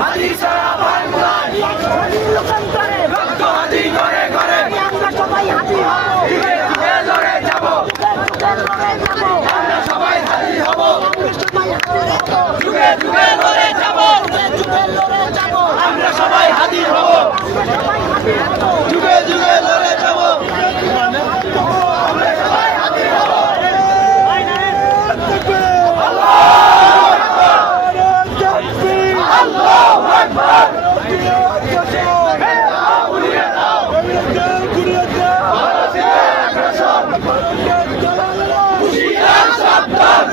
হাদি ছাড়া বাংলায় লোকান্তরে রক্ত হাদি করে করে আমরা সবাই হাদি হব যুগে যুগে লড়ে যাব আমরা সবাই হাদি হব যুগে যুগে লড়ে যাব আমরা সবাই হাদি হব যুগে যুগে লড়ে যাব আমরা সবাই হাদি হব আল্লাহু আকবার হুশিয়ার সাবধান